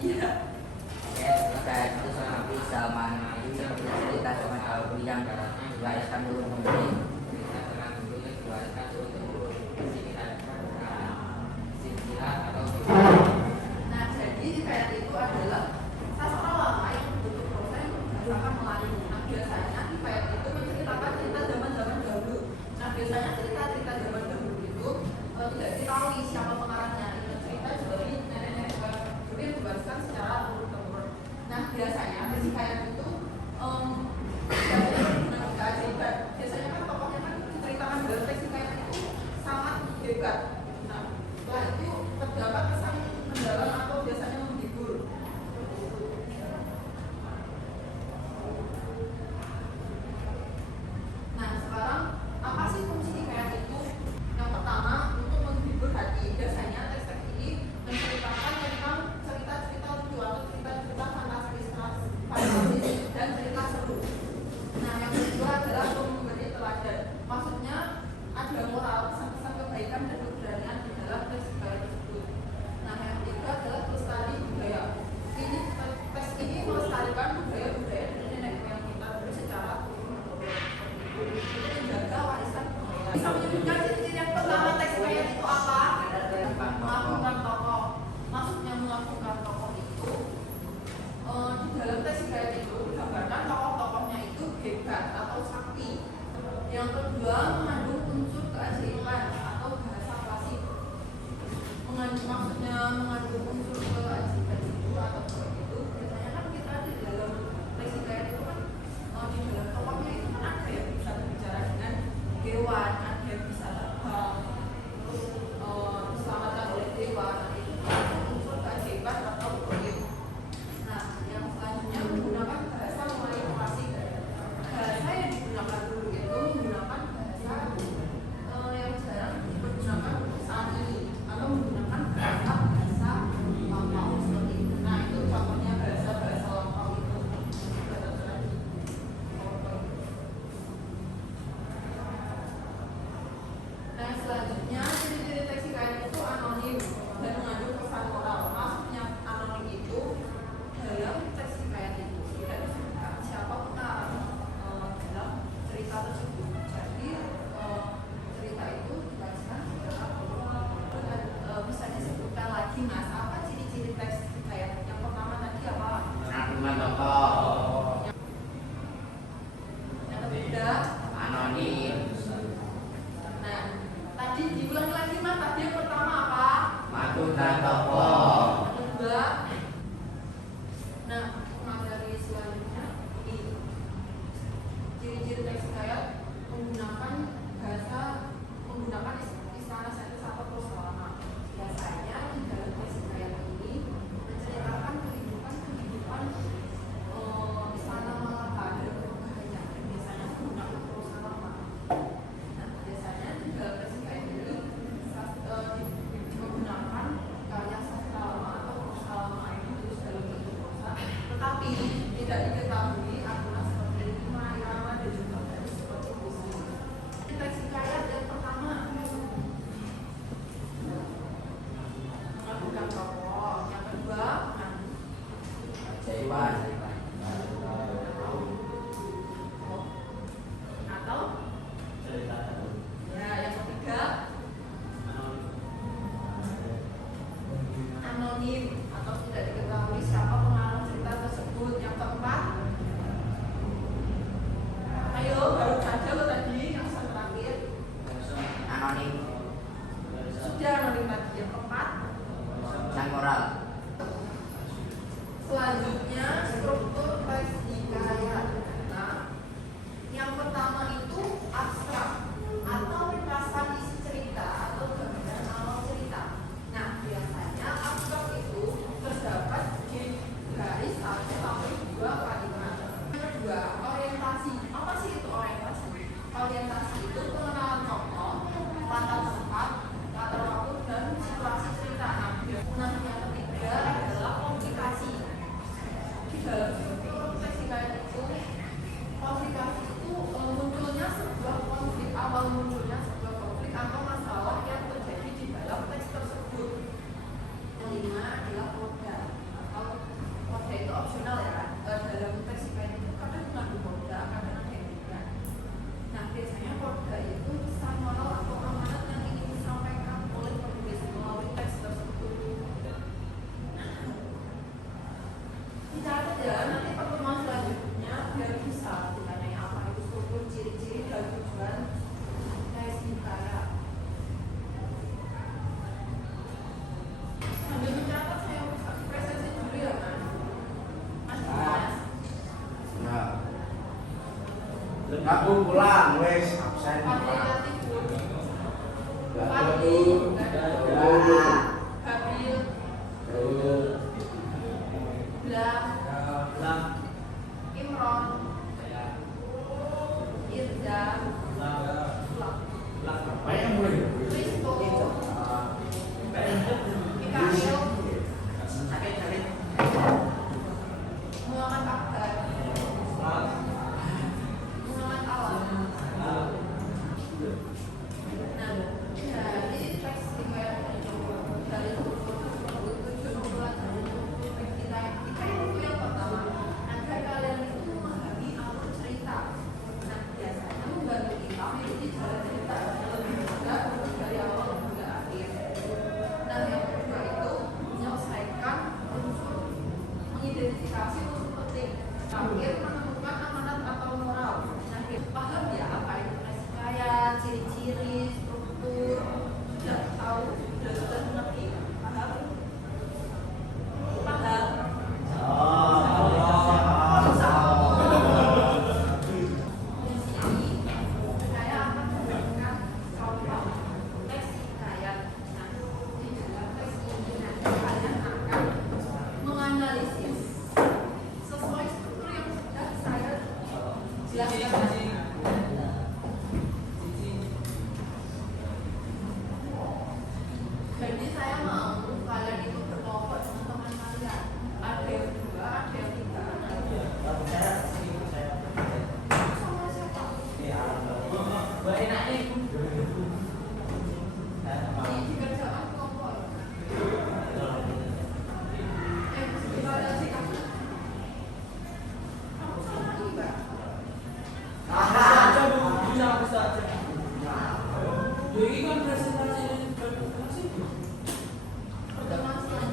Iya. Ya, terkait itu seperti zaman seperti cerita zaman dahulu yang diwariskan turun temurun. Nah, jadi hikayat itu adalah sastra lama yang berbentuk prosa yang berdasarkan Melayu. Nah, biasanya hikayat itu menceritakan cerita zaman-zaman dahulu. Nah, biasanya cerita-cerita zaman dahulu itu tidak diketahui siapa pengarangnya. Itu cerita dari nenek-nenek dulu yang diwariskan secara turun-temurun. Nah, biasanya hikayat itu biasanya menggunakan keajaiban. Biasanya kan tokohnya kan menceritakan dalam teks hikayat itu sangat hebat. Nah, setelah itu terdapat kesan mendalam atau biasanya menghibur. Nah, sekarang apa sih fungsi hikayat itu? Yang pertama, untuk menghibur hati. Biasanya teks-teks ini menceritakan tentang cerita-cerita lucu atau cerita-cerita fantastis dan cerita seru. Nah, yang kedua adalah untuk memberi teladan. Maksudnya ada moral, pesan-pesan kebaikan dan keberanian di dalam teks hikayat tersebut. Nah, yang ketiga adalah pelestari budaya. Ini teks ini melestarikan budaya-budaya dari nenek moyang kita dulu secara turun-temurun. Itu menjaga warisan budaya. Bisa menyebutkan ciri-ciri yang pertama teks hikayat itu apa? Melakukan tokoh. Maksudnya melakukan tokoh itu di dalam teks hikayat itu digambarkan tokoh-tokohnya itu hebat atau sakti. Yang kedua, mengandung unsur keajaiban atau bahasa klasik. Maksudnya mengandung unsur keajaiban itu atau itu biasanya kan kita di dalam teks hikayat itu kan di dalam tokohnya itu kan ada yang bisa berbicara dengan hewan, ada yang bisa terbang, terus diselamatkan oleh dewa. Nah, itu unsur keajaiban atau goib. Nah, yang selanjutnya menggunakan bahasa Melayu klasik. Bahasa yang digunakan dulu itu menggunakan bahasa yang jarang digunakan untuk saat ini atau menggunakan bahasa lampau seperti itu. Nah, itu contohnya bahasa lampau itu. Nah, selanjutnya ciri-ciri teks hikayat itu anonim dan mengandung pesan moral. Maksudnya anonim itu dalam teks hikayat itu tidak disebutkan siapa pengarang dalam cerita tersebut. Jadi cerita itu dibacakan secara bisa disebutkan lagi, Mas, apa ciri-ciri teks hikayat? Yang pertama tadi apa? Pengagungan tokoh. Yang ketiga Anonim. Nah, tadi diulangi lagi, Mas. Tadi yang pertama apa? Pengagungan tokoh. Yang kedua. Nah, materi selanjutnya ini ciri-ciri teks hikayat menggunakan istilah sentis atau prosa lama. Biasanya di dalam teks hikayat ini menceritakan kehidupan istana Malaka dan kemegahannya. Biasanya menggunakan prosa lama. Nah, biasanya di dalam teks hikayat ini menggunakan karya sastra lama atau prosa lama yang ditulis dalam bentuk prosa, tetapi tidak diketahui aturan seperti rima, irama, dan juga baris seperti puisi. Teks hikayat yang pertama mengandungkan tokoh, yang kedua Keajaiban. atau ya, yang ketiga anonim atau tidak diketahui siapa pengarang cerita tersebut. Yang keempat, ayo baru saja lo tadi yang terakhir Anonim. sudah anonim tadi. Yang keempat, Pesan moral. selanjutnya struktur teks hikayat. Nah, yang pertama itu abstrak atau ringkasan isi cerita atau gambaran awal cerita. Nah, biasanya abstrak itu terdapat di garis 1 sampai 2 kalimat. Yang kedua, orientasi. Apa sih itu orientasi? Orientasi itu pengenalan tokoh, latar tempat, latar waktu, dan situasi cerita. Nah, yang ketiga adalah komplikasi. Di dalam struktur teks hikayat itu Aku pulang, wes absen. Kualitatif Bu. Gak Fadli, ada. Habil, Blah, Imron, Irza, Apa yang mulai? Risto, Mikael, Muhammad Akbar, Muhammad Alam. Nah, ini teks riwayat dari tujuh bulan kita itu yang pertama. Agar kalian itu memahami alur cerita. Nah, biasanya membantu kita mengikuti jalan cerita yang lebih mudah dari awal hingga akhir. Nah, yang kedua itu menyelesaikan unsur, mengidentifikasi unsur penting. Terakhir menemukan amanat atau moral. Nah, paham ya apa itu kesaksian, ciri-ciri, struktur, sudah tahu, sudah mengerti, paham? Paham? Di sini saya akan memberikan contoh teks hikayat. Nah, di dalam teks ini nanti kalian akan menganalisis sesuai struktur yang sudah saya jelaskan tadi. Jadi saya mau kalian itu berkelompok dengan teman kalian. Ada yang dua, ada yang tiga. Sama siapa? Di kerjaan kelompok. Gimana sih kamu? Kamu sama juga. Udah masih.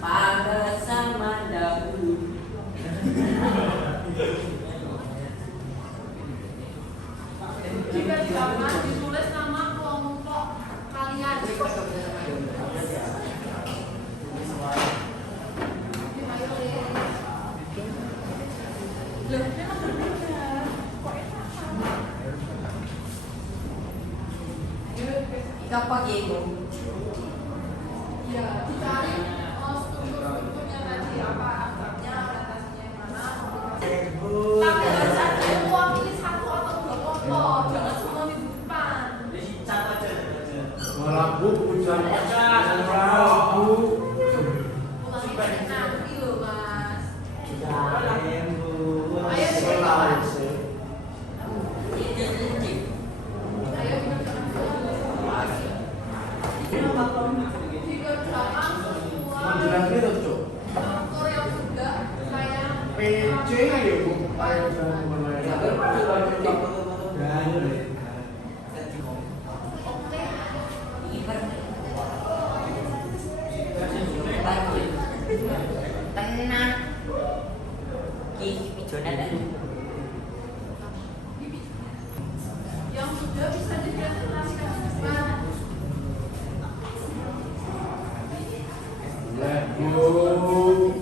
Pada zaman dahulu. Jika di kamar ditulis nama kelompok kalian. Loh, memang berbeda. Kok enak sama? Siapa gitu? Ya, dicari struktur-strukturnya tadi apa asapnya, orientasinya yang mana. Tapi harus ada yang mewakili satu atau dua kelompok, jangan semua minggu depan. Malaku pucat malaku. Ulangi dari nanti loh mas. Ayo Ayo dari kawan. Ini licik. Ayo dikerjakan semua. Dikerjakan semua. Menjelang itu cok. Struktur yang sudah saya PC ya bu. Ayo jangan mulai. oke. Tenang. Videonya ada. Yang sudah bisa dipresentasikan ke depan. Bu.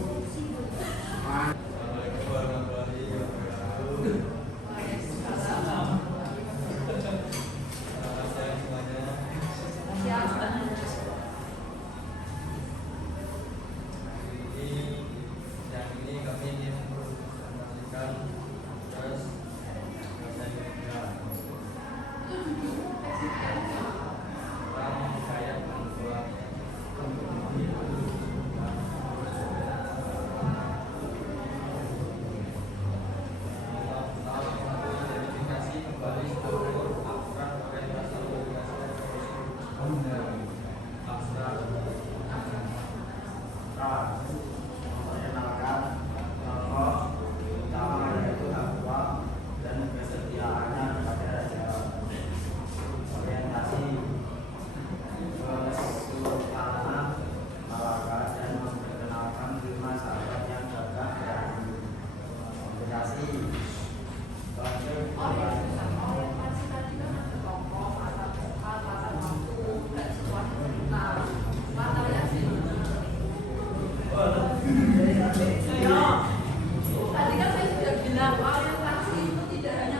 Tadi kan saya sudah bilang orientasi itu tidak hanya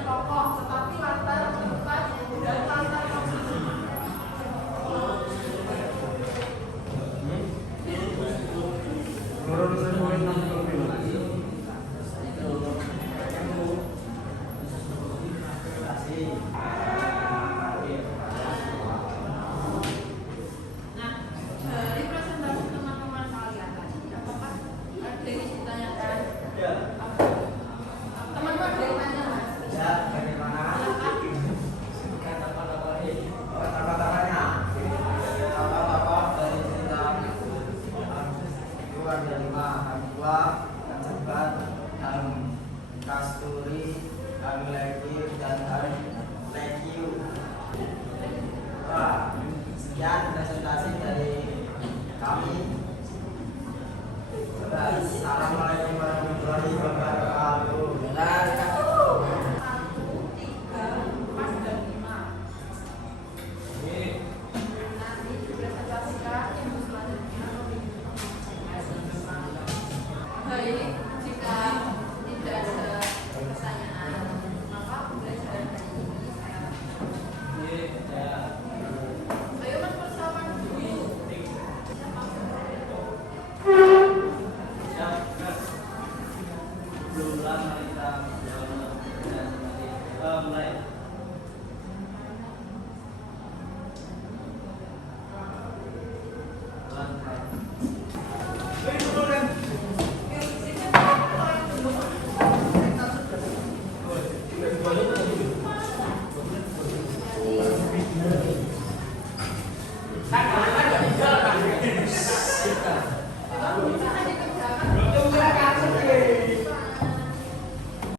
Turun semua yang terpilih. Nah, dari presentasi teman-teman kalian tadi, apakah ada yang ditanyakan? Teman-teman ada yang tanya nggak? Ya, bagaimana? Kata-katanya tokoh-tokoh dari cerita itu ada 5. Aqua, Cepat, Kasturi, Lekir, dan Lekiu. Wah, sekian presentasi dari kami. Assalamualaikum warahmatullahi wabarakatuh. Satu, tiga, empat, dan lima. Nanti dipresentasikan yang selanjutnya. Nah, ini